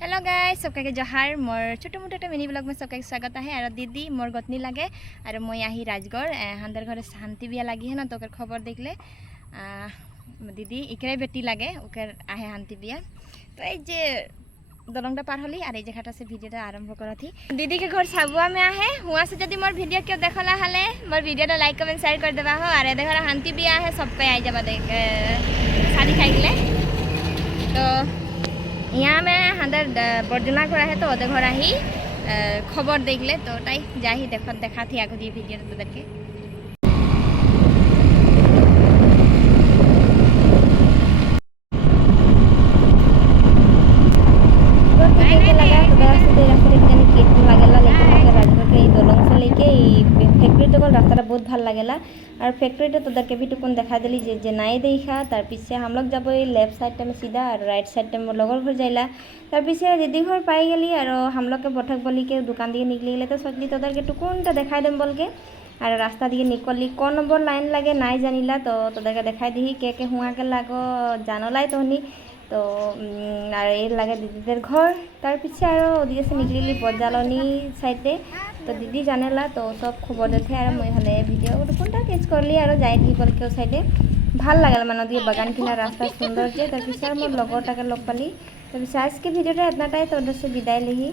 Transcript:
Hello guys सबके जोहार मोर छोटो मोटो एक मिनी ब्लॉग में सबके स्वागत है। और दीदी मोर गतनी लगे और मैं आही राजगढ़ हांदर घर शांति बिया लगी है ना तो खबर देखले दीदी इकरे बेटी लगे ओकर आहे शांति बिया तो ये दलंगटा पार हली और ये घाटा से भिडियो आरम्भ कर थी दीदी के घर साबुआ में आहे हुआ से जब मोर भिडियो क्यों देखला हले मोर भिडियो लाइक कमेंट शेयर कर देवा हो। और घर शांति बिया है सबके आई जाबा देख शादी खाई तो यहाँ में हांदर बर्जुना घर है तो घर ही खबर देखले तो ताई जा ही देखा थी आगे दी भिडियो तोदेर के रास्ता बहुत भल लगेला और फैक्ट्री तोदर के भी टुकुन देखा दिली जे नाई देखा तार पीछे हम लोग जब लेफ्ट साइड में सीधा और राइट साइड में लगोर घर जाइला तार पीछे दीदी घर पाई गली और हम लोग के बठक बोली के दुकान दिए निकली गले तो सोचली तोदर के टुकुन देखा देम बोल के और रास्ता दिए निकलली कौन नंबर लाइन लगे नाई जानिला तो तोदर के देखा दी के हुआ के लागो जानलाई तहनी तो ये लगे दीदी घर तार पीछे और ओदिके से निकली बजालनी साइडे तो दीदी जानेला तो सब खबर देते और मैं हले भिडिओ कोनटा केच करली और जाई दी बोल के साइडे ভাল लागल मान दिए बागान किना रास्ता सुंदर जे तार पीछे मोर लगरटाके लग पाली तो आज के भिडिओटा इतनाटाई तो से विदाय लेही।